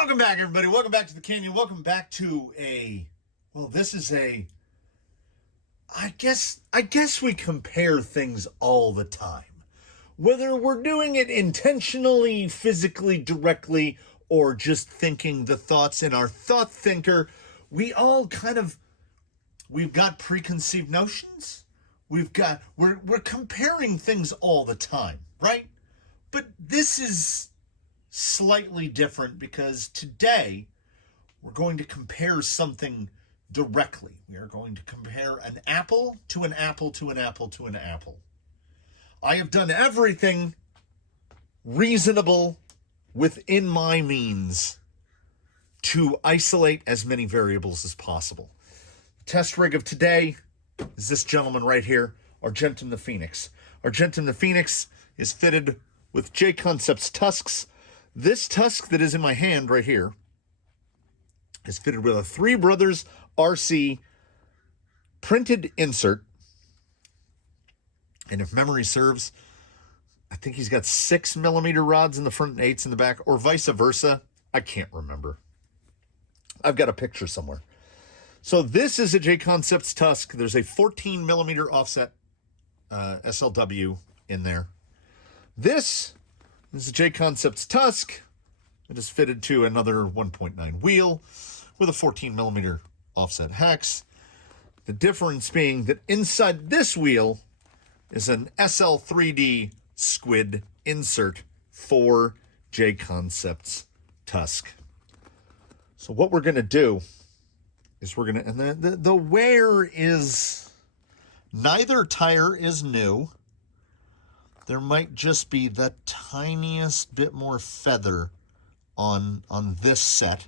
Welcome back, everybody. Welcome back to the Canyon. Welcome back to this is I guess we compare things all the time. Whether we're doing it intentionally, physically, directly, or just thinking the thoughts in our thought thinker, we've got preconceived notions. We're comparing things all the time, right? But this is slightly different because today we're going to compare something directly. We are going to compare an apple to an apple to an apple to an apple. I have done everything reasonable within my means to isolate as many variables as possible. The test rig of today is this gentleman right here, Argentum the Phoenix. Argentum the Phoenix is fitted with J-Concepts tusks. This tusk that is in my hand right here is fitted with a Three Brothers RC printed insert. And if memory serves, I think he's got 6mm rods in the front and 8s in the back, or vice versa. I can't remember. I've got a picture somewhere. So this is a J-Concepts tusk. There's a 14mm offset SLW in there. This is a J-Concepts tusk. It is fitted to another 1.9 wheel with a 14mm offset hex. The difference being that inside this wheel is an SL3D squid insert for J-Concepts tusk. So what we're going to do is and the wear is, neither tire is new. There might just be the tiniest bit more feather on this set.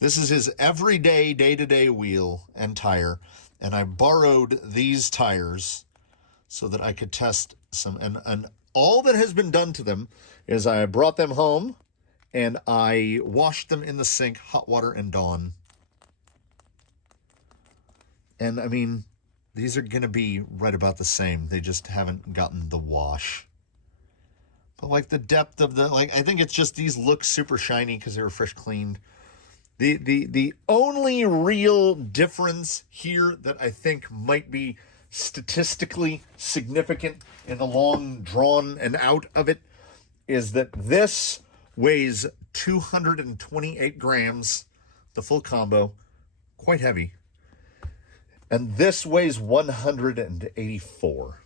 This is his everyday, day-to-day wheel and tire, and I borrowed these tires so that I could test some, and all that has been done to them is I brought them home and I washed them in the sink, hot water and Dawn. And I mean, these are going to be right about the same. They just haven't gotten the wash. But like the depth of I think it's just these look super shiny because they were fresh cleaned. The only real difference here that I think might be statistically significant in the long drawn and out of it is that this weighs 228 grams, the full combo, quite heavy. And this weighs 184.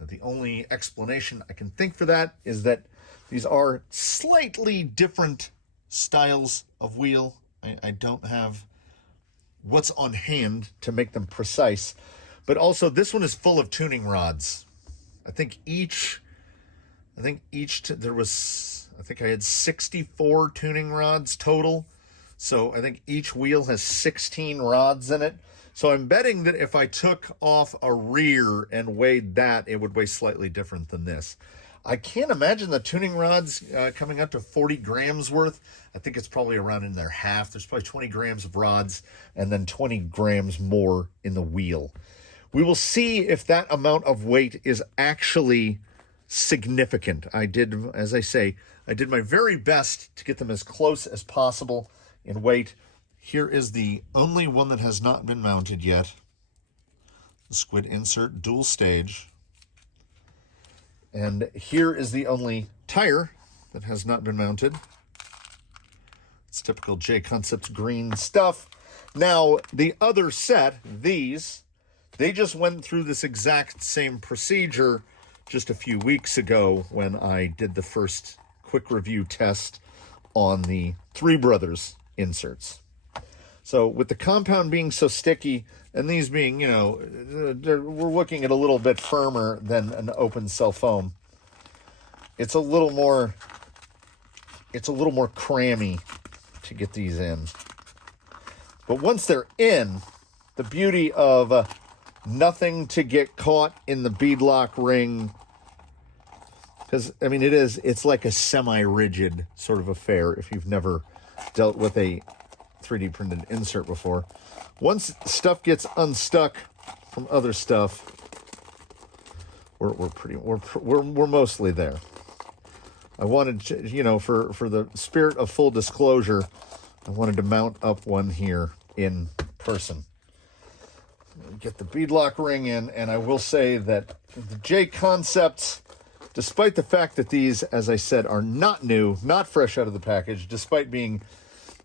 The only explanation I can think for that is that these are slightly different styles of wheel. I don't have what's on hand to make them precise. But also, this one is full of tuning rods. I think I had 64 tuning rods total. So I think each wheel has 16 rods in it. So I'm betting that if I took off a rear and weighed that, it would weigh slightly different than this. I can't imagine the tuning rods coming up to 40 grams worth. I think it's probably around in their half. There's probably 20 grams of rods and then 20 grams more in the wheel. We will see if that amount of weight is actually significant. As I say, I did my very best to get them as close as possible in weight. Here is the only one that has not been mounted yet. The Squid'nsert dual stage. And here is the only tire that has not been mounted. It's typical J-Concepts green stuff. Now, the other set, they just went through this exact same procedure just a few weeks ago when I did the first quick review test on the Three Brothers inserts. So with the compound being so sticky and these being, we're looking at a little bit firmer than an open cell foam. It's a little more crammy to get these in. But once they're in, the beauty of nothing to get caught in the beadlock ring, because I mean it's like a semi-rigid sort of affair if you've never dealt with a 3D printed insert before. Once stuff gets unstuck from other stuff, we're mostly there. I wanted to, you know, for the spirit of full disclosure, I wanted to mount up one here in person. Get the beadlock ring in, and I will say that the J Concepts, despite the fact that these, as I said, are not new, not fresh out of the package, despite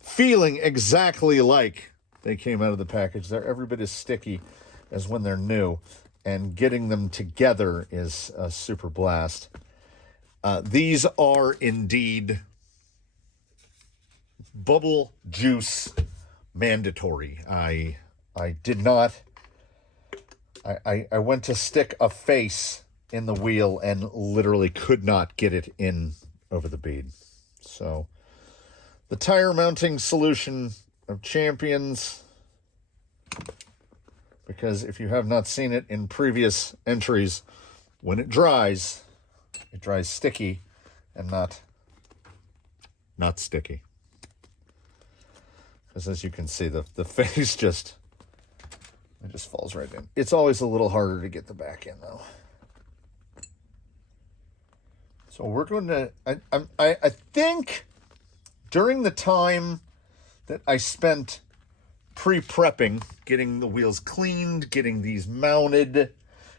feeling exactly like they came out of the package, they're every bit as sticky as when they're new, and getting them together is a super blast. These are indeed bubble juice mandatory. I did not... I went to stick a face in the wheel and literally could not get it in over the bead. So the tire mounting solution of champions, because if you have not seen it in previous entries, when it dries sticky and not sticky. Because as you can see, the face just falls right in. It's always a little harder to get the back in, though. So we're going to... I think during the time that I spent pre-prepping, getting the wheels cleaned, getting these mounted,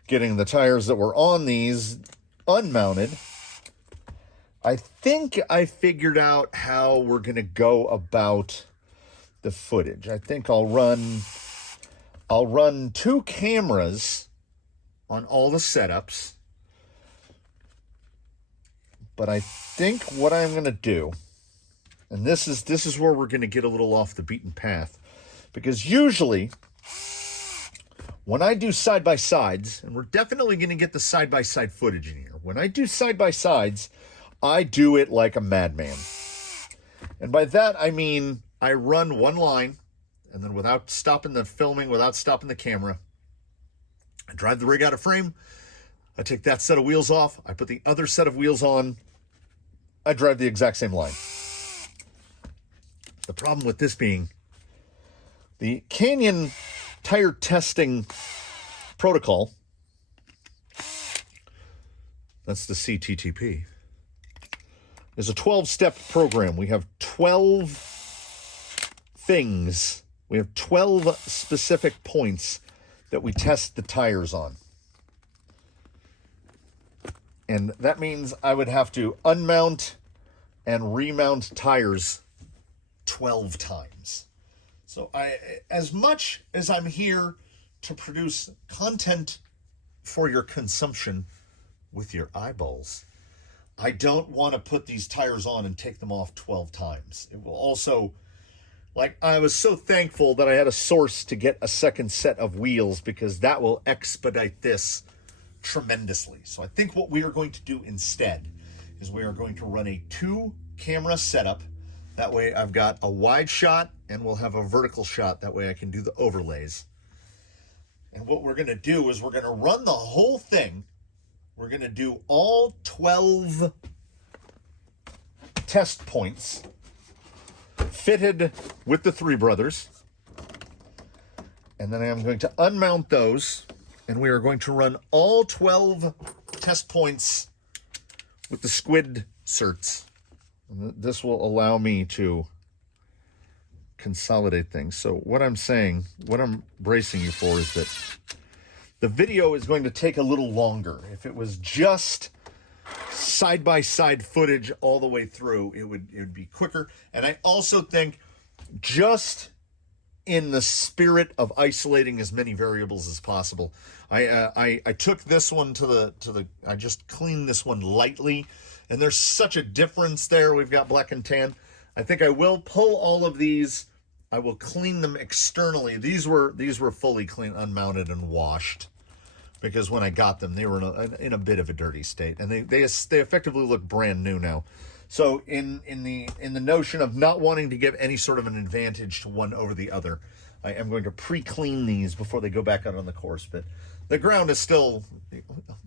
getting the tires that were on these unmounted, I think I figured out how we're going to go about the footage. I think I'll run 2 cameras on all the setups. But I think what I'm going to do, and this is where we're going to get a little off the beaten path, because usually when I do side-by-sides, and we're definitely going to get the side-by-side footage in here. When I do side-by-sides, I do it like a madman. And by that, I mean I run one line, and then without stopping the filming, without stopping the camera, I drive the rig out of frame. I take that set of wheels off. I put the other set of wheels on. I drive the exact same line. The problem with this being the Canyon tire testing protocol, that's the CTTP, is a 12-step program. We have 12 things. We have 12 specific points that we test the tires on. And that means I would have to unmount and remount tires 12 times. So as much as I'm here to produce content for your consumption with your eyeballs, I don't want to put these tires on and take them off 12 times. It will also, like, I was so thankful that I had a source to get a second set of wheels, because that will expedite this tremendously. So I think what we are going to do instead is we are going to run a 2-camera setup. That way I've got a wide shot and we'll have a vertical shot. That way I can do the overlays. And what we're going to do is we're going to run the whole thing. We're going to do all 12 test points fitted with the Three Brothers. And then I'm going to unmount those, and we are going to run all 12 test points with the Squid'nserts. This will allow me to consolidate things. So what I'm saying, what I'm bracing you for, is that the video is going to take a little longer. If it was just side-by-side footage all the way through, it would be quicker. And I also think, just in the spirit of isolating as many variables as possible, I took this one to the I just cleaned this one lightly, and there's such a difference there. We've got black and tan. I think I will pull all of these. I will clean them externally. These were fully clean, unmounted, and washed, because when I got them, they were in a bit of a dirty state, and they effectively look brand new now. So in the notion of not wanting to give any sort of an advantage to one over the other, I am going to pre-clean these before they go back out on the course. But the ground is still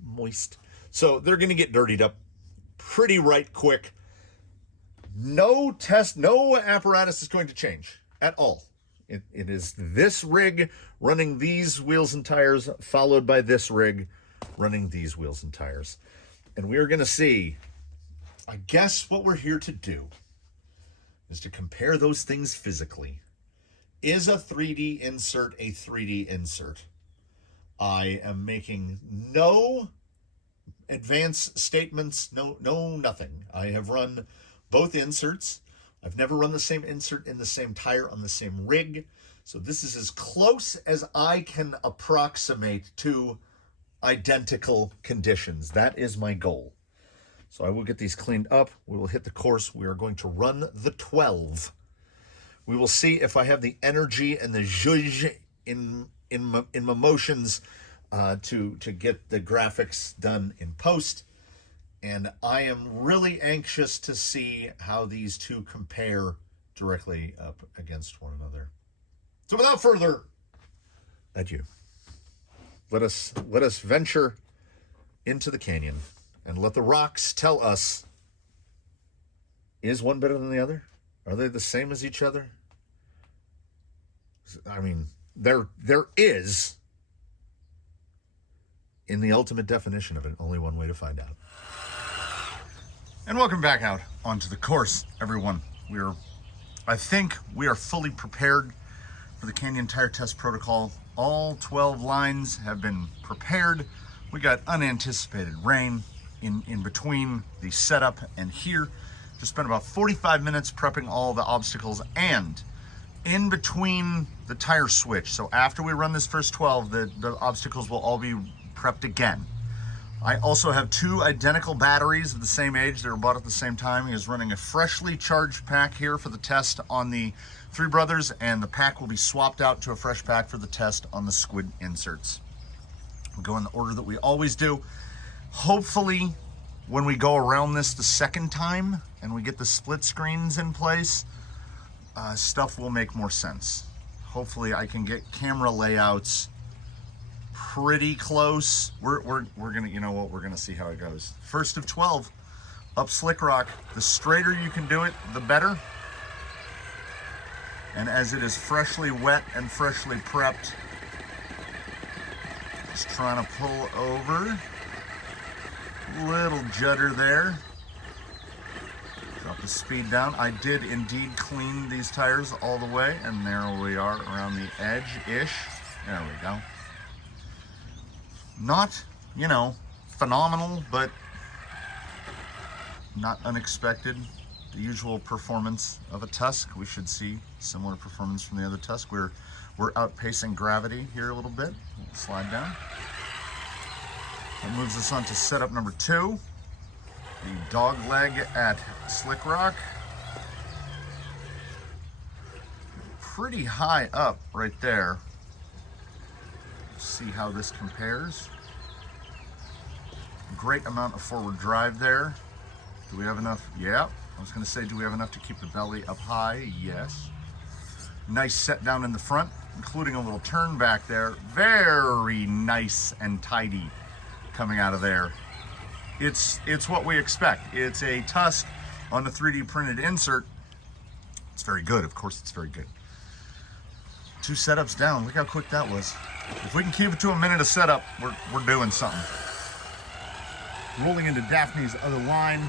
moist, so they're going to get dirtied up pretty right quick. No apparatus is going to change at all. It is this rig running these wheels and tires, followed by this rig running these wheels and tires. And we are going to see I guess what we're here to do is to compare those things physically. Is a 3D insert a 3D insert? I am making no advanced statements, no nothing. I have run both inserts. I've never run the same insert in the same tire on the same rig. So this is as close as I can approximate to identical conditions. That is my goal. So I will get these cleaned up. We will hit the course. We are going to run the 12. We will see if I have the energy and the zhuzh in my motions to get the graphics done in post. And I am really anxious to see how these two compare directly up against one another. So without further ado, let us venture into the canyon and let the rocks tell us, is one better than the other? Are they the same as each other? I mean, there is, in the ultimate definition of it, only one way to find out. And welcome back out onto the course, everyone. I think we are fully prepared for the Canyon Tire Test Protocol. All 12 lines have been prepared. We got unanticipated rain in between the setup and here. Just spent about 45 minutes prepping all the obstacles, and in between the tire switch, so after we run this first 12, the obstacles will all be prepped again. I also have 2 identical batteries of the same age that were bought at the same time. He is running a freshly charged pack here for the test on the Three Brothers, and the pack will be swapped out to a fresh pack for the test on the Squid'nserts. We'll go in the order that we always do. Hopefully, when we go around this the second time and we get the split screens in place, stuff will make more sense. Hopefully I can get camera layouts pretty close. We're gonna, you know what, we're gonna see how it goes. First of 12, up Slick Rock. The straighter you can do it, the better. And as it is freshly wet and freshly prepped, just trying to pull over. Little judder there. Drop the speed down. I did indeed clean these tires all the way, and there we are around the edge-ish. There we go. Not, you know, phenomenal, but not unexpected. The usual performance of a Tusk. We should see similar performance from the other Tusk. We're outpacing gravity here a little bit. We'll slide down. That moves us on to setup number 2. The dog leg at Slick Rock. Pretty high up right there. See how this compares. Great amount of forward drive there. Do we have enough? Yeah. I was going to say, do we have enough to keep the belly up high? Yes. Nice set down in the front, including a little turn back there. Very nice and tidy coming out of there. It's what we expect. It's a Tusk on the 3D printed insert. It's very good. Of course, it's very good. 2 setups down. Look how quick that was. If we can keep it to a minute of setup, we're doing something. Rolling into Daphne's other line.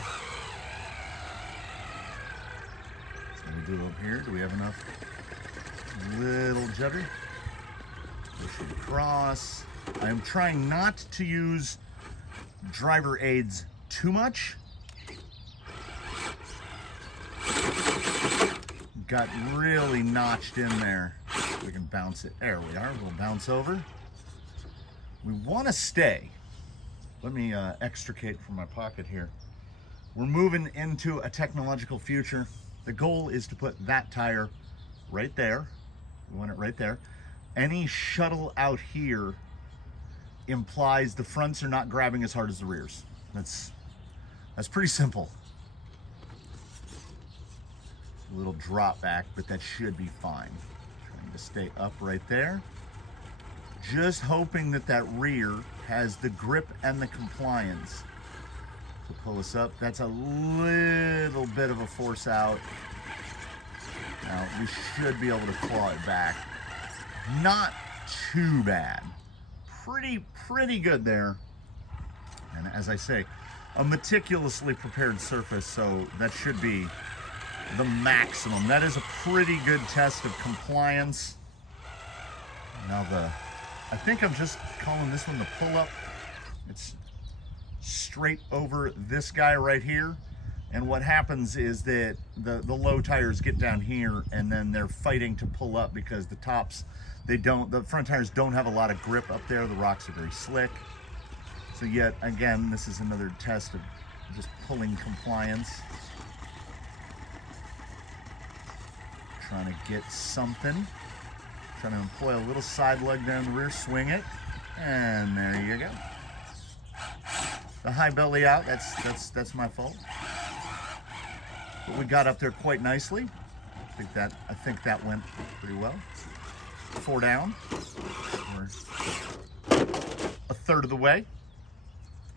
So we do up here. Do we have enough? Little judder. Push it across. I am trying not to use driver aids too much. Got really notched in there. We can bounce it. There we are. We'll bounce over. We want to stay. Let me extricate from my pocket here. We're moving into a technological future. The goal is to put that tire right there. We want it right there. Any shuttle out here implies the fronts are not grabbing as hard as the rears. That's pretty simple. A little drop back, but that should be fine. Trying to stay up right there. Just hoping that that rear has the grip and the compliance to pull us up. That's a little bit of a force out. Now we should be able to claw it back. Not too bad. Pretty good there. And as I say, a meticulously prepared surface, so that should be the maximum. That is a pretty good test of compliance. Now I think I'm just calling this one the pull-up. It's straight over this guy right here. And what happens is that the low tires get down here and then they're fighting to pull up because the tops, the front tires don't have a lot of grip up there. The rocks are very slick. So yet again, this is another test of just pulling compliance. Trying to get something. Trying to employ a little side lug there in the rear, swing it, and there you go. The high belly out, that's my fault. But we got up there quite nicely. I think that went pretty well. 4 down. We're a third of the way.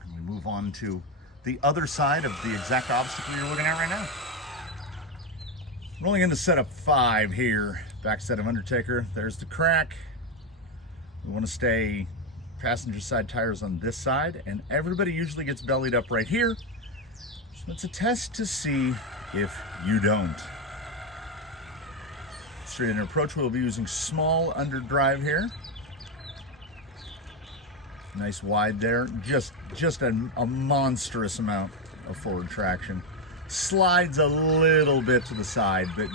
And we move on to the other side of the exact obstacle you're looking at right now. Rolling into setup 5 here. Back set of Undertaker. There's the crack. We want to stay passenger side tires on this side, and everybody usually gets bellied up right here. So it's a test to see if you don't. Straight into approach, we'll be using small underdrive here. Nice wide there. Just a monstrous amount of forward traction. Slides a little bit to the side, but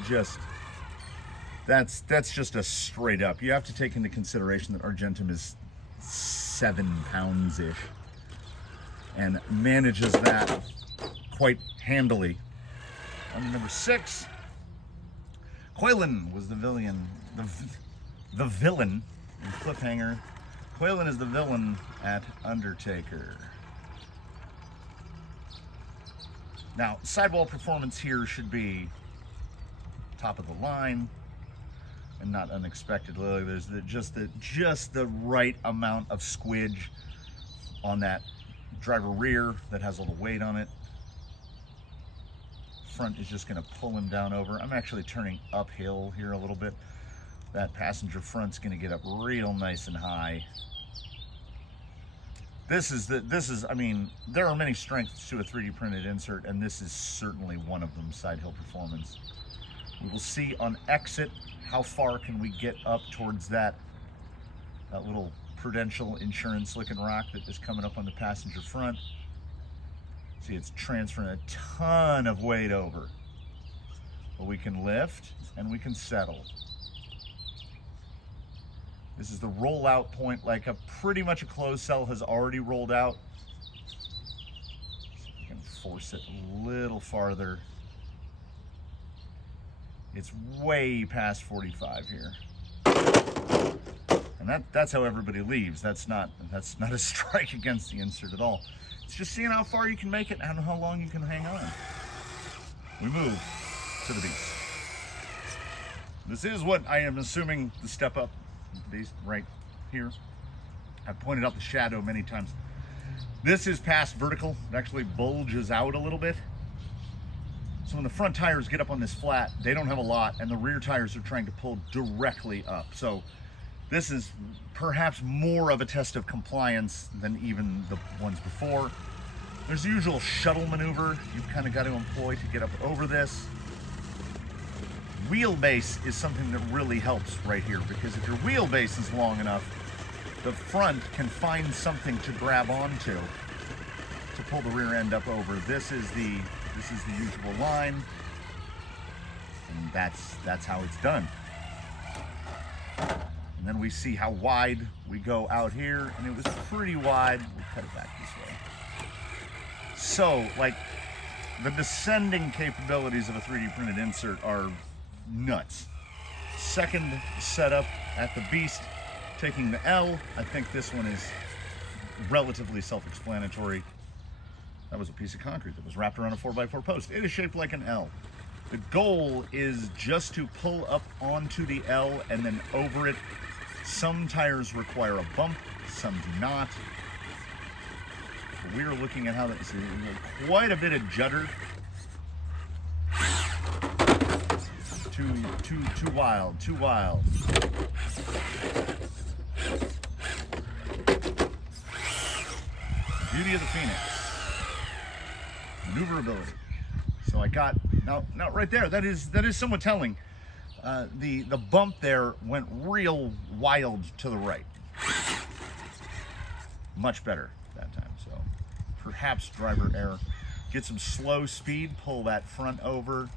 that's just a straight up. You have to take into consideration that Argentum is 7 pounds-ish and manages that quite handily. On number 6, Quaylen was the villain. The villain in Cliffhanger. Quaylen is the villain at Undertaker. Now, sidewall performance here should be top of the line and not unexpected. There's just the right amount of squidge on that driver rear that has all the weight on it. Front is just going to pull him down over. I'm actually turning uphill here a little bit. That passenger front's going to get up real nice and high. I mean, there are many strengths to a 3D printed insert, and this is certainly one of them, side hill performance. We will see on exit how far can we get up towards that little Prudential insurance looking rock that is coming up on the passenger front. See, it's transferring a ton of weight over. But we can lift and we can settle. This is the rollout point, like pretty much a closed cell has already rolled out. So we can force it a little farther. It's way past 45 here. And that's how everybody leaves. That's not a strike against the insert at all. It's just seeing how far you can make it and how long you can hang on. We move to the beast. This is what I am assuming the step up beast right here. I've pointed out the shadow many times. This is past vertical. It actually bulges out a little bit. So when the front tires get up on this flat, they don't have a lot, and the rear tires are trying to pull directly up. So this is perhaps more of a test of compliance than even the ones before. There's the usual shuttle maneuver you've kind of got to employ to get up over this. Wheelbase is something that really helps right here, because if your wheelbase is long enough, the front can find something to grab onto to pull the rear end up over. This is the usual line, and that's how it's done. And then we see how wide we go out here, and it was pretty wide. We'll cut it back this way. So, like, the descending capabilities of a 3D printed insert are nuts. Second setup at the beast, taking the L. I think this one is relatively self-explanatory. That was a piece of concrete that was wrapped around a 4x4 post. It is shaped like an L. The goal is just to pull up onto the L and then over it. Some tires require a bump, some do not. But we are looking at how that's quite a bit of judder. Too wild, too wild. Beauty of the Phoenix. maneuverability. So I got, now right there, that is somewhat telling. The bump there went real wild to the right. Much better that time, so perhaps driver error. Get some slow speed, pull that front over.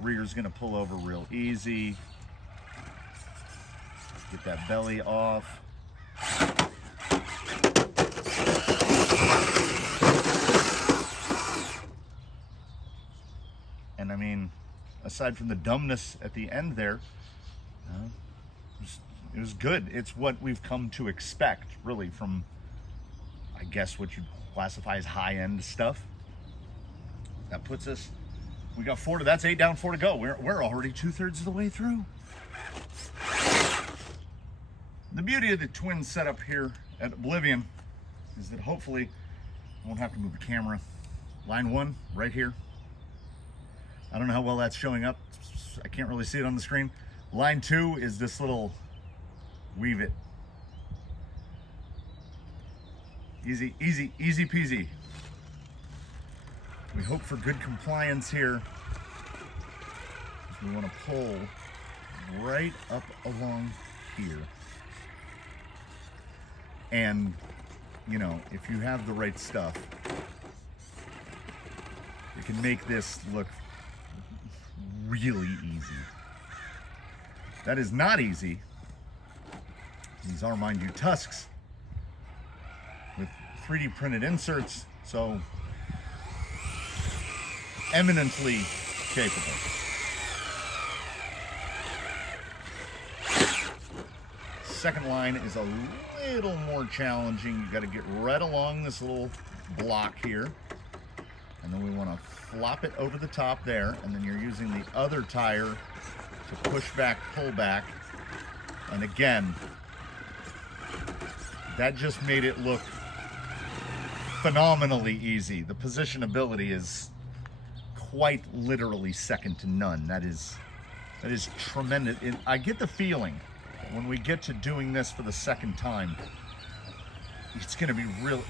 Rear's gonna pull over real easy. Get that belly off. And I mean, aside from the dumbness at the end there, it was good. It's what we've come to expect, really, from, I guess, what you'd classify as high-end stuff. That puts us, we got 4 to, that's 8 down, 4 to go. We're already 2/3 of the way through. The beauty of the twin setup here at Oblivion is that hopefully I won't have to move the camera. Line 1 right here. I don't know how well that's showing up. I can't really see it on the screen. Line 2 is this little weave it. Easy, easy, easy peasy. We hope for good compliance here. We want to pull right up along here. And, you know, if you have the right stuff, you can make this look really easy. That is not easy. These are, mind you, tusks with 3D printed inserts, so eminently capable. Second line is a little more challenging. You got to get right along this little block here, and then we want to flop it over the top there, and then you're using the other tire to push back, pull back, and again, that just made it look phenomenally easy. The positionability is quite literally second to none. That is tremendous. I get the feeling that when we get to doing this for the second time, it's going to be really,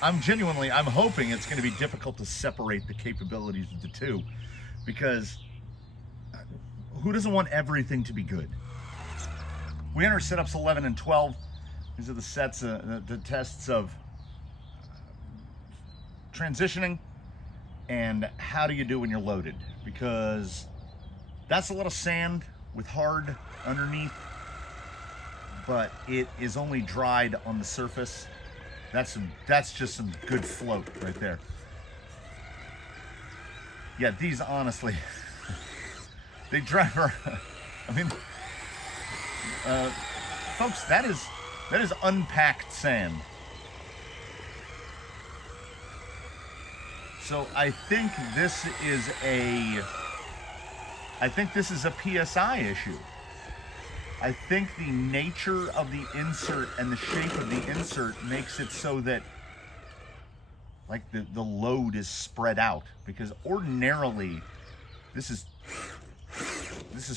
I'm hoping it's going to be difficult to separate the capabilities of the two, because who doesn't want everything to be good? We enter setups 11 and 12. These are the sets, the tests of transitioning and how do you do when you're loaded, because that's a little sand with hard underneath, but it is only dried on the surface. That's just some good float right there. Yeah, these honestly, they drive our, I mean, folks, that is unpacked sand. So I think this is a PSI issue. I think the nature of the insert and the shape of the insert makes it so that, like, the load is spread out, because ordinarily this is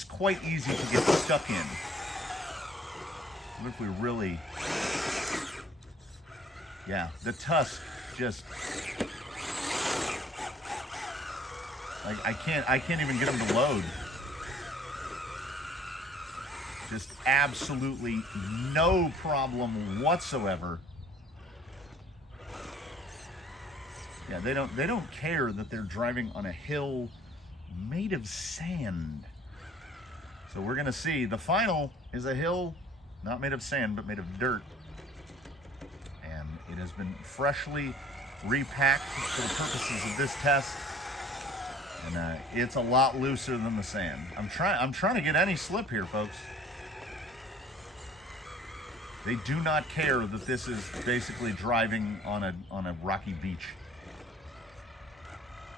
quite easy to get stuck in. What if we really, yeah, the tusk just, like, I can't even get them to load. Just absolutely no problem whatsoever. Yeah, they don't care that they're driving on a hill made of sand. So we're gonna see, the final is a hill not made of sand but made of dirt, and it has been freshly repacked for the purposes of this test, and it's a lot looser than the sand. I'm trying to get any slip here, folks. They do not care that this is basically driving on a rocky beach.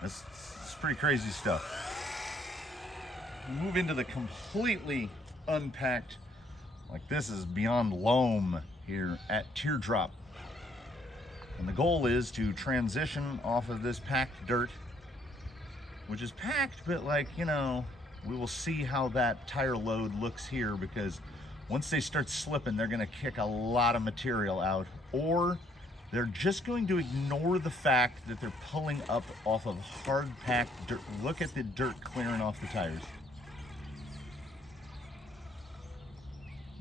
It's pretty crazy stuff. Move into the completely unpacked, like, this is beyond loam here at Teardrop. And the goal is to transition off of this packed dirt, which is packed, but, like, you know, we will see how that tire load looks here, because once they start slipping, they're gonna kick a lot of material out, or They're just going to ignore the fact that they're pulling up off of hard-packed dirt. Look at the dirt clearing off the tires.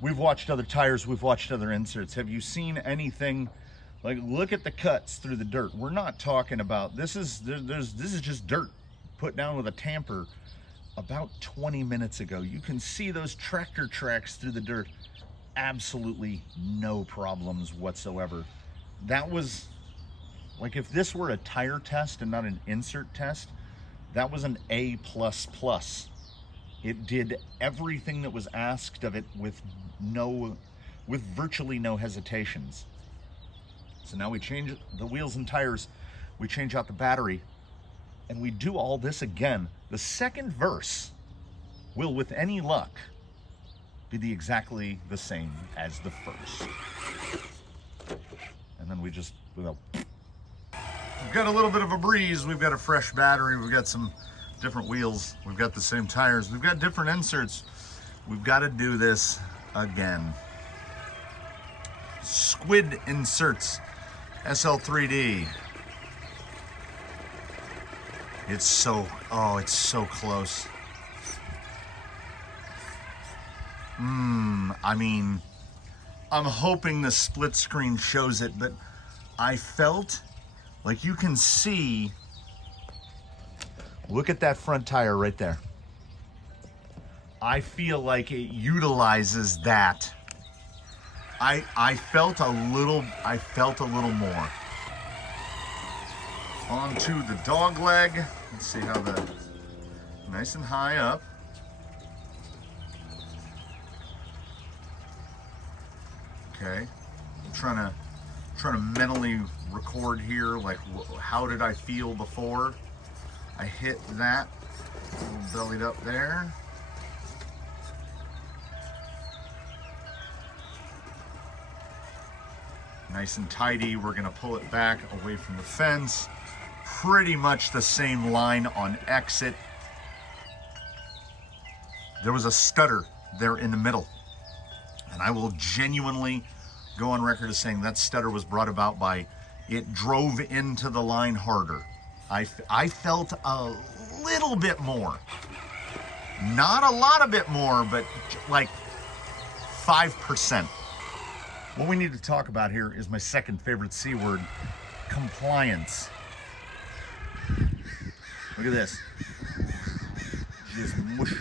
We've watched other tires, we've watched other inserts. Have you seen anything, like, look at the cuts through the dirt. We're not talking about, this is just dirt put down with a tamper about 20 minutes ago. You can see those tractor tracks through the dirt. Absolutely no problems whatsoever. That was, like, if this were a tire test and not an insert test, that was an A++. It did everything that was asked of it with virtually no hesitations. So now we change the wheels and tires, we change out the battery, and we do all this again. The second verse will, with any luck, be exactly the same as the first. And then we just, we've got a little bit of a breeze, we've got a fresh battery, we've got some different wheels, we've got the same tires, we've got different inserts. We've got to do this again. Squid'nserts, SL3D. It's so close. I mean, I'm hoping the split screen shows it, but I felt like you can see, look at that front tire right there. I feel like it utilizes that. I felt a little more. Onto the dog leg. Let's see how nice and high up. Okay, I'm trying to mentally record here, like, how did I feel before I hit that? A little bellied up there. Nice and tidy. We're gonna pull it back away from the fence. Pretty much the same line on exit. There was a stutter there in the middle, and I will genuinely go on record as saying that stutter was brought about by it drove into the line harder. I felt a little bit more, not a lot of bit more, but like 5%. What we need to talk about here is my second favorite C word, compliance. Look at this. Just mush.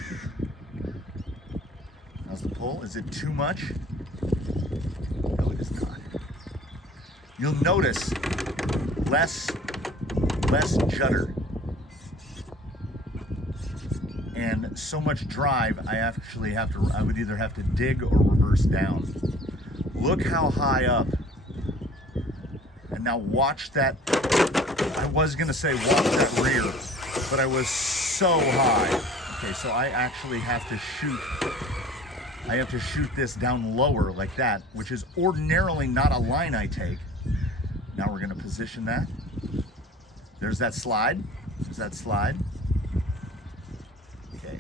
How's the pull? Is it too much? No, it is not. You'll notice less judder and so much drive. I would either have to dig or reverse down. Look how high up. And now watch that. I was gonna say watch that rear, but I was so high. Okay, so I actually have to shoot this down lower like that, which is ordinarily not a line I take. Now we're gonna position that. There's that slide. There's that slide. Okay.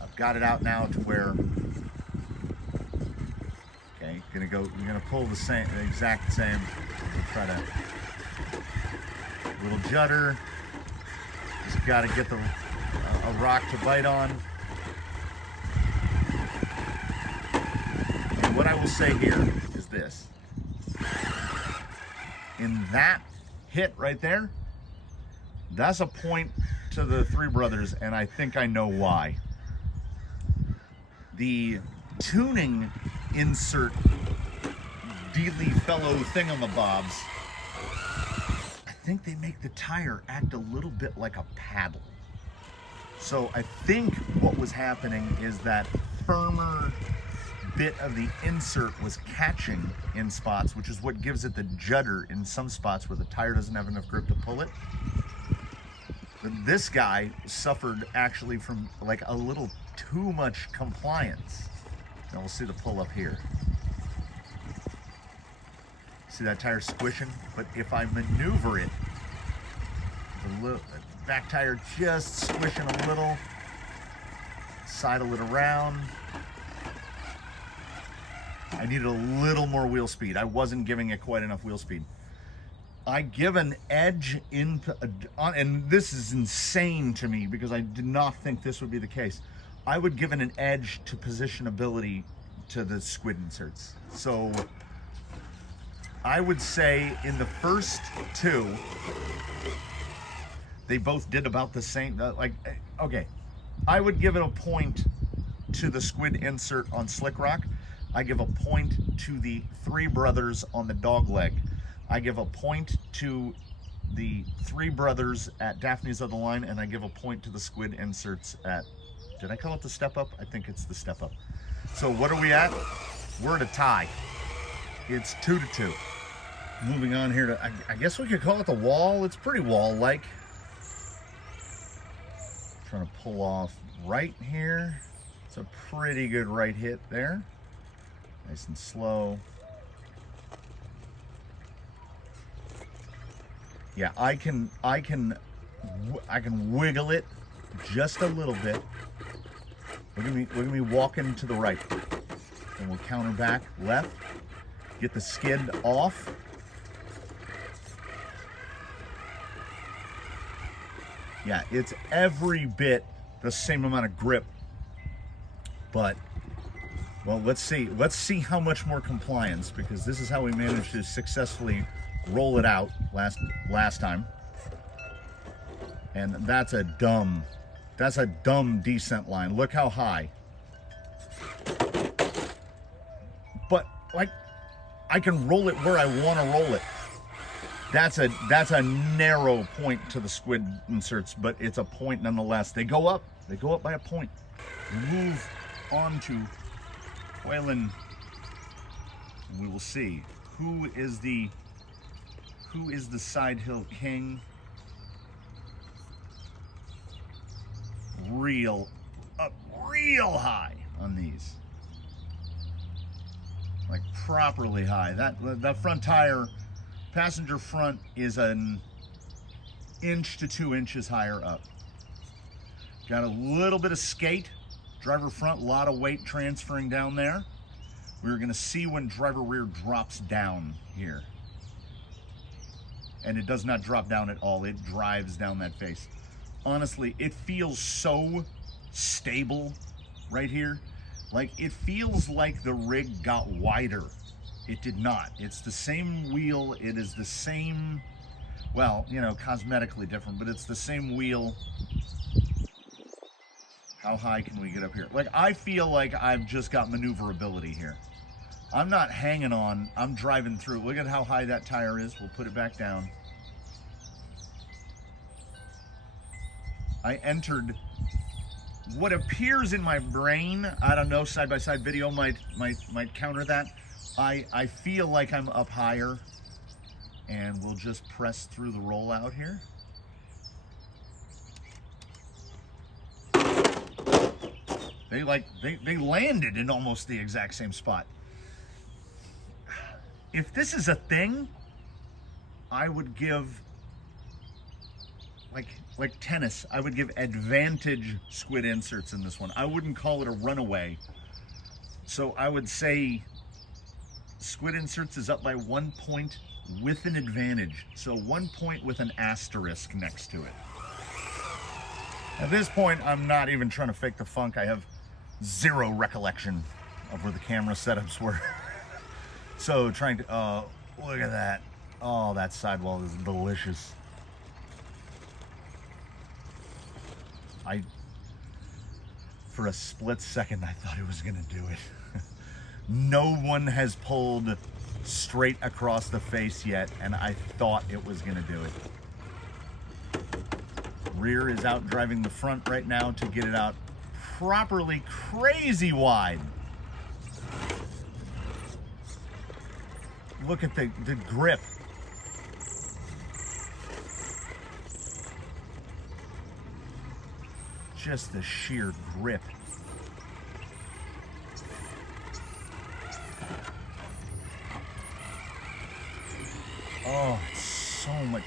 I've got it out now to where, okay, we're gonna pull the exact same. We'll try to, little judder. Just gotta get a rock to bite on. And what I will say here is this. In that hit right there, that's a point to the three brothers, and I think I know why. The tuning insert dealy fellow thingamabobs, I think they make the tire act a little bit like a paddle. So I think what was happening is that firmer bit of the insert was catching in spots, which is what gives it the judder in some spots where the tire doesn't have enough grip to pull it. But this guy suffered actually from like a little too much compliance. Now we'll see the pull up here. See that tire squishing? But if I maneuver it, the back tire just squishing a little, sidle it around. I needed a little more wheel speed. I wasn't giving it quite enough wheel speed. I give an edge into, and this is insane to me because I did not think this would be the case. I would give an edge to positionability to the Squid'nserts. So I would say in the first two, they both did about the same. Like, okay, I would give it a point to the Squid'nsert on Slick Rock. I give a point to the Three Brothers on the Dog Leg. I give a point to the Three Brothers at Daphne's Other Line, and I give a point to the Squid'nserts at, did I call it the Step Up? I think it's the Step Up. So what are we at? We're at a tie. It's 2-2. Moving on here to, I guess we could call it the wall. It's pretty wall-like. Trying to pull off right here. It's a pretty good right hit there. Nice and slow. Yeah, I can wiggle it just a little bit. Look at me walking to the right. And we'll counter back left. Get the skid off. Yeah, it's every bit the same amount of grip. But, well, let's see how much more compliance, because this is how we managed to successfully roll it out last time. And that's a dumb descent line. Look how high. But like, I can roll it where I want to roll it. That's a narrow point to the Squid'nserts, but it's a point nonetheless. They go up by a point. We move on to Whalen. We will see who is the side hill king. Real high on these, like properly high. That front tire, passenger front, is an inch to 2 inches higher up. Got a little bit of skate. Driver front, a lot of weight transferring down there. We're gonna see when driver rear drops down here. And it does not drop down at all. It drives down that face. Honestly, it feels so stable right here. Like, it feels like the rig got wider. It did not. It's the same wheel. It is the same, well, you know, cosmetically different, but it's the same wheel. How high can we get up here? Like, I feel like I've just got maneuverability here. I'm not hanging on, I'm driving through. Look at how high that tire is. We'll put it back down. I entered what appears in my brain, I don't know, side-by-side video might counter that. I feel like I'm up higher, and we'll just press through the rollout here. They landed in almost the exact same spot. If this is a thing, I would give, like tennis, I would give advantage Squid'nserts in this one. I wouldn't call it a runaway. So I would say Squid'nserts is up by 1 point with an advantage. So 1 point with an asterisk next to it. At this point, I'm not even trying to fake the funk. I have zero recollection of where the camera setups were. So trying to, look at that. Oh, that sidewall is delicious. For a split second, I thought it was gonna do it. No one has pulled straight across the face yet, and I thought it was gonna do it. Rear is out driving the front right now to get it out properly crazy wide. Look at the grip. Just the sheer grip. Oh, it's so much.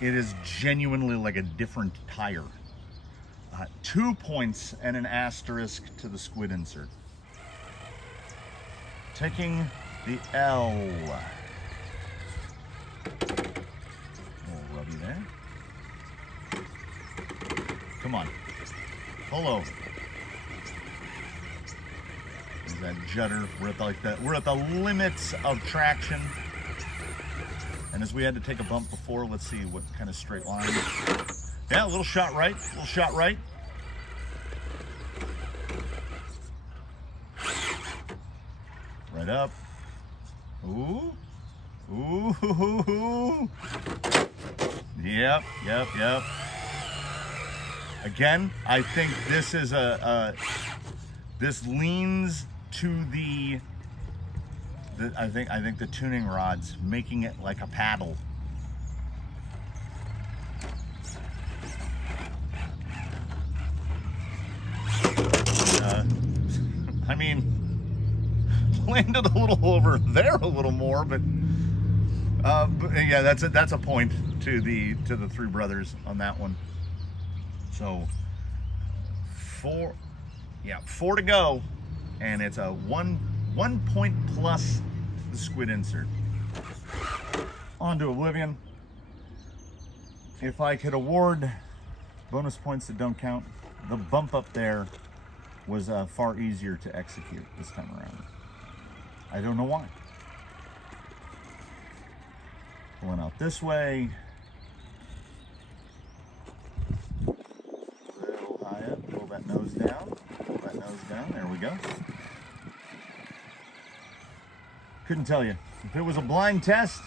It is genuinely like a different tire. 2 points and an asterisk to the Squid'nsert. taking the L. A little rubby there. Come on. Hello. There's that judder. We're at we're at the limits of traction. And as we had to take a bump before, let's see what kind of straight line. Yeah, a little shot right. A little shot right. Right up. Ooh. Ooh. Yep. Again, I think this is this leans to the I think the tuning rod's making it like a paddle. I mean, landed a little over there a little more, but yeah, that's a point to the three brothers on that one. So 4 to go, and it's a one point plus the squid insert. On to Oblivion. If I could award bonus points that don't count, the bump up there was far easier to execute this time around. I don't know why. Pulling out this way. A little high up. Pull that nose down. Pull that nose down. There we go. Couldn't tell you. If it was a blind test,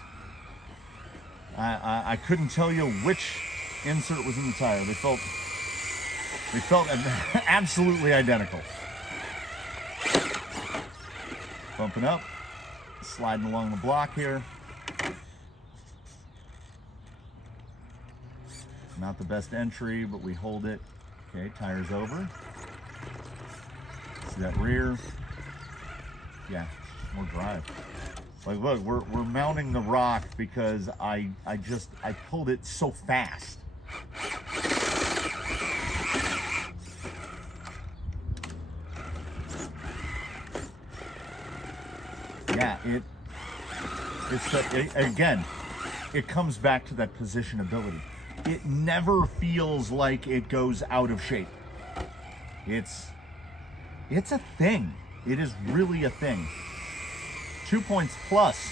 I couldn't tell you which insert was in the tire. They felt absolutely identical. Bumping up, sliding along the block here. Not the best entry, but we hold it. Okay, tires over. See that rear? Yeah, more drive. Like, look, we're mounting the rock because I pulled it so fast. Yeah, again, it comes back to that positionability. It never feels like it goes out of shape. It's a thing. It is really a thing. 2 points plus.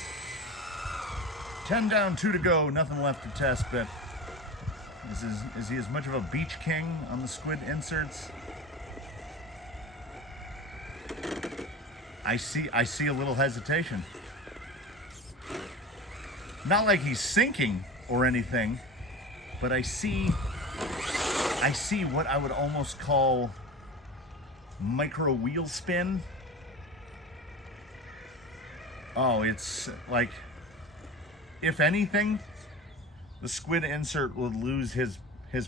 10 down, 2 to go. Nothing left to test, but is he as much of a beach king on the squid inserts? I see a little hesitation. Not like he's sinking or anything, but I see what I would almost call micro wheel spin. Oh, it's like, if anything, the squid insert would lose his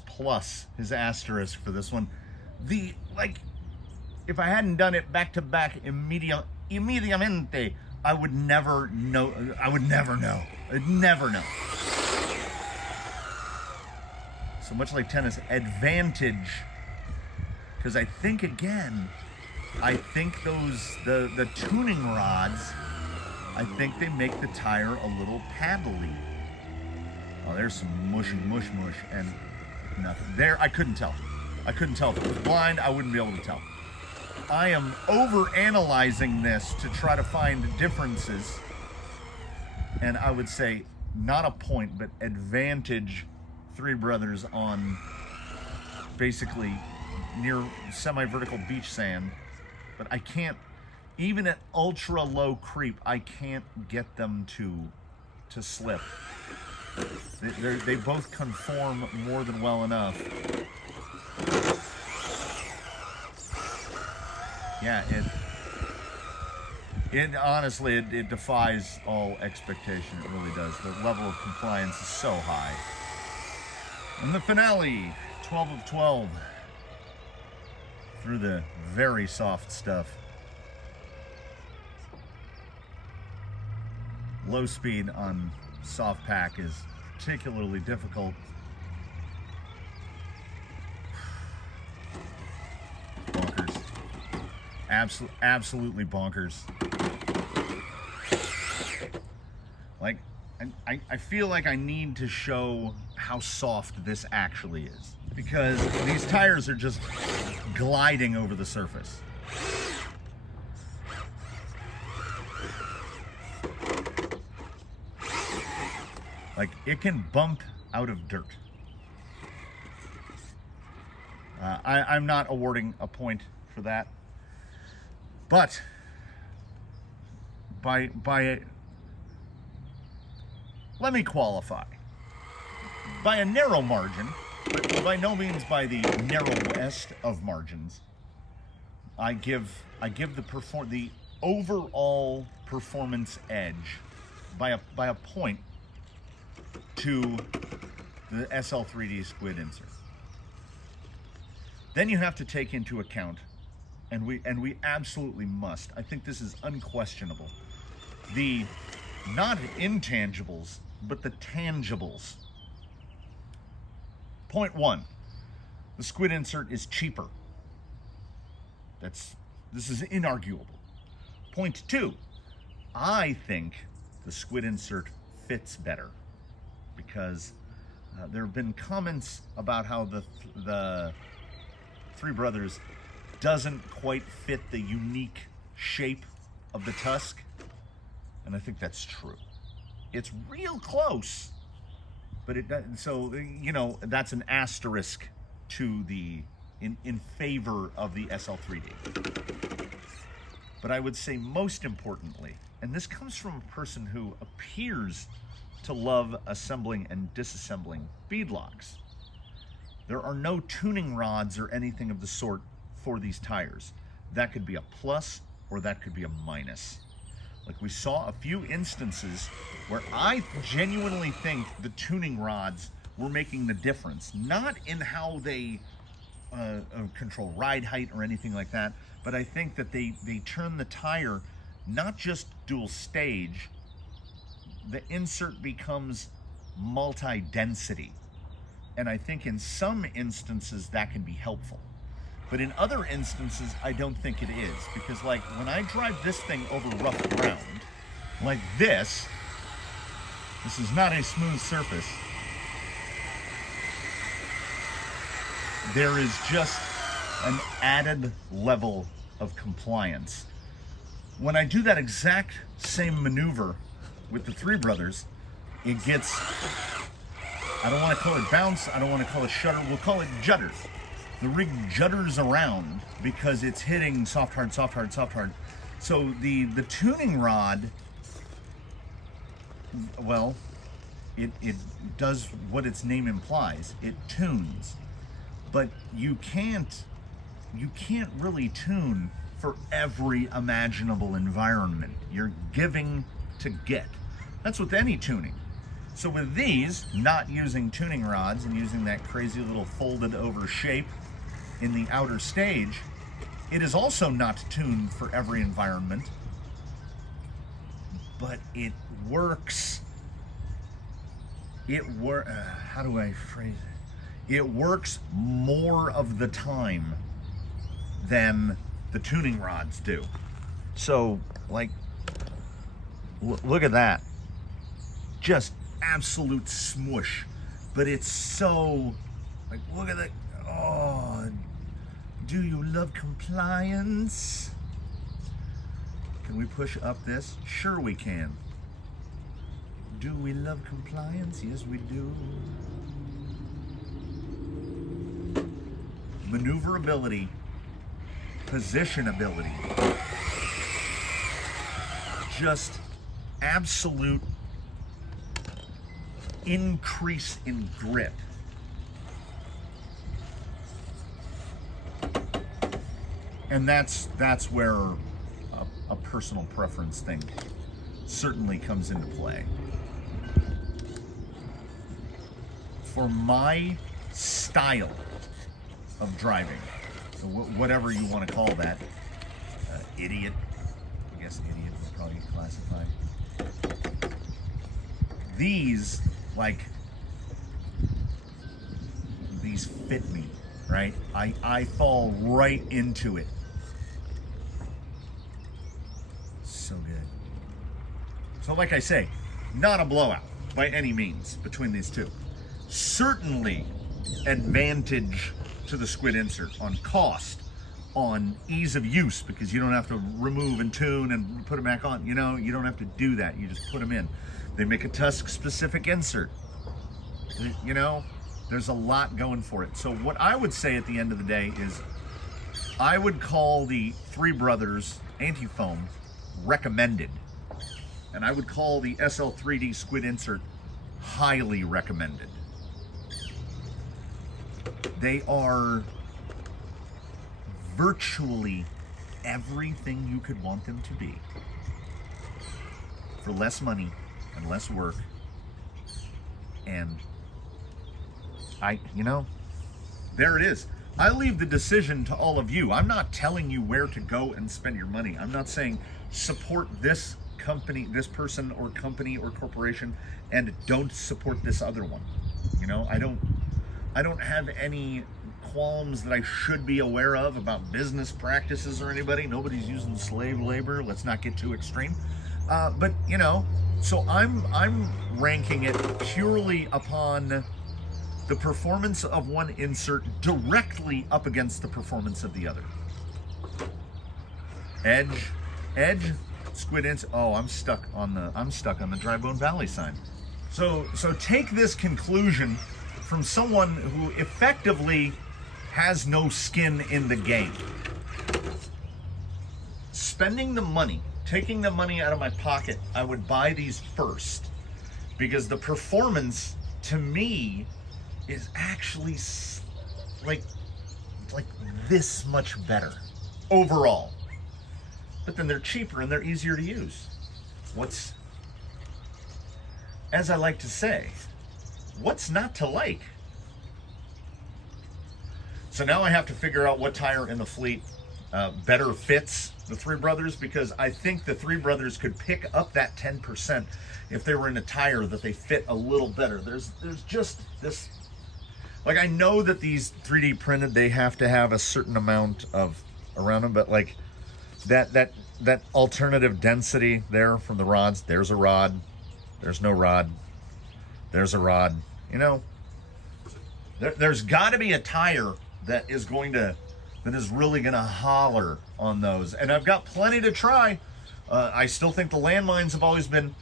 plus, his asterisk for this one. If I hadn't done it back to back immediatamente, I would never know. I'd never know. So much like tennis, advantage. Because I think the tuning rods, I think they make the tire a little paddly. Oh, there's some mush, and nothing. There, I couldn't tell. If it was blind, I wouldn't be able to tell. I am over-analyzing this to try to find differences. And I would say, not a point, but advantage three brothers on basically near semi-vertical beach sand. But I can't, even at ultra low creep, I can't get them to slip. They both conform more than well enough. Yeah, it honestly, it defies all expectation. It really does. The level of compliance is so high. And the finale, 12 of 12. Through the very soft stuff. Low speed on soft pack is particularly difficult. Bonkers. Absolutely bonkers. I feel like I need to show how soft this actually is, because these tires are just gliding over the surface. Like, it can bump out of dirt. I'm not awarding a point for that, but let me qualify. By a narrow margin, but by no means by the narrowest of margins, I give the overall performance edge by a point to the SL3D squid insert. Then you have to take into account, and we absolutely must, I think this is unquestionable, the not intangibles, but the tangibles. Point one, the squid insert is cheaper. This is inarguable. Point two, I think the squid insert fits better, because there have been comments about how the Three Brothers doesn't quite fit the unique shape of the tusk, and I think that's true. It's real close, but it doesn't. So, you know, that's an asterisk to the in favor of the SL3D. But I would say most importantly, and this comes from a person who appears to love assembling and disassembling beadlocks, there are no tuning rods or anything of the sort for these tires. That could be a plus or that could be a minus. Like, we saw a few instances where I genuinely think the tuning rods were making the difference, not in how they control ride height or anything like that, but I think that they turn the tire not just dual stage, the insert becomes multi-density. And I think in some instances that can be helpful. But in other instances, I don't think it is. Because, like, when I drive this thing over rough ground, like this is not a smooth surface. There is just an added level of compliance. When I do that exact same maneuver with the Three Brothers, it gets, I don't want to call it bounce, I don't want to call it shudder, we'll call it judders. The rig judders around because it's hitting soft, hard, soft, hard, soft, hard. So the tuning rod, well, it does what its name implies. It tunes. But you can't really tune for every imaginable environment. You're giving to get. That's with any tuning. So with these, not using tuning rods and using that crazy little folded over shape in the outer stage, it is also not tuned for every environment, but it works. How do I phrase it? It works more of the time than the tuning rods do. So, like, look at that. Just absolute smush. But it's so, like, look at that. Oh, do you love compliance? Can we push up this? Sure we can. Do we love compliance? Yes, we do. Maneuverability, positionability, just absolute increase in grip. And that's where a personal preference thing certainly comes into play. For my style of driving, so whatever you want to call that, idiot, I guess idiot would probably classify. These fit me, right? I fall right into it. So good. So like I say, not a blowout. by any means between these two. Certainly advantage to the Squid Insert on cost, on ease of use, because you don't have to remove and tune and put them back on. You know, you don't have to do that. You just put them in. They make a tusk specific insert. You know, there's a lot going for it. So what I would say at the end of the day is I would call the Three Brothers anti-foam recommended. And I would call the SL3D Squid Insert highly recommended. They are virtually everything you could want them to be for less money and less work. And you know, there it is. I leave the decision to all of you. I'm not telling you where to go and spend your money. I'm not saying support this company, this person or company or corporation, and don't support this other one. You know, I don't have any qualms that I should be aware of about business practices or anybody. Nobody's using slave labor. Let's not get too extreme. But you know, so I'm ranking it purely upon the performance of one insert directly up against the performance of the other. Edge, Squid Insert. Oh, I'm stuck on the Dry Bone Valley sign. So take this conclusion from someone who effectively has no skin in the game. Spending the money, taking the money out of my pocket, I would buy these first, because the performance to me is actually like this much better overall. But then they're cheaper and they're easier to use. As I like to say, what's not to like? So now I have to figure out what tire in the fleet better fits the Three Brothers, because I think the Three Brothers could pick up that 10% if they were in a tire that they fit a little better. There's just this, like, I know that these 3D printed, they have to have a certain amount of around them, but like that alternative density there from the rods, there's a rod, there's no rod, there's a rod. You know, there's got to be a tire that is really gonna holler on those, and I've got plenty to try. I still think the landmines have always been,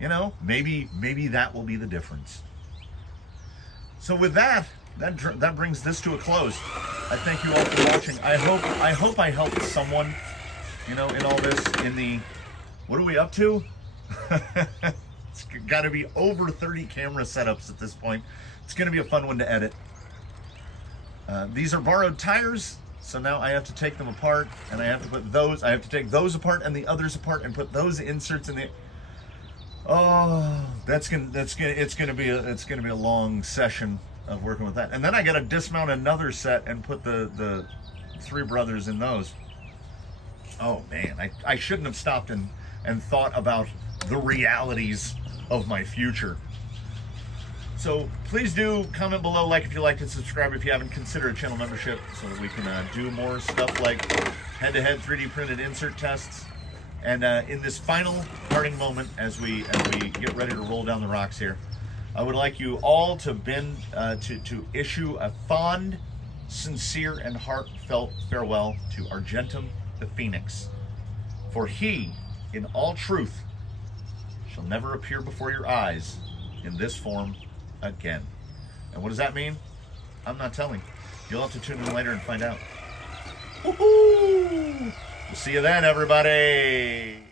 you know, maybe that will be the difference. So with that brings this to a close. I thank you all for watching. I hope I helped someone, you know, in all this. What are we up to? It's got to be over 30 camera setups at this point. It's going to be a fun one to edit. These are borrowed tires, so now I have to take them apart, and I have to put those. I have to take those apart and the others apart, and put those inserts in the. Oh, it's gonna be a long session of working with that, and then I got to dismount another set and put the Three Brothers in those. Oh man, I shouldn't have stopped and thought about the realities of my future. So please do comment below, like if you liked it, subscribe if you haven't, consider a channel membership so that we can do more stuff like head-to-head 3D printed insert tests. And in this final parting moment, as we get ready to roll down the rocks here, I would like you all to issue a fond, sincere, and heartfelt farewell to Argentum the Phoenix. For he, in all truth, shall never appear before your eyes in this form again. And what does that mean? I'm not telling. You'll have to tune in later and find out. Woohoo! We'll see you then, everybody.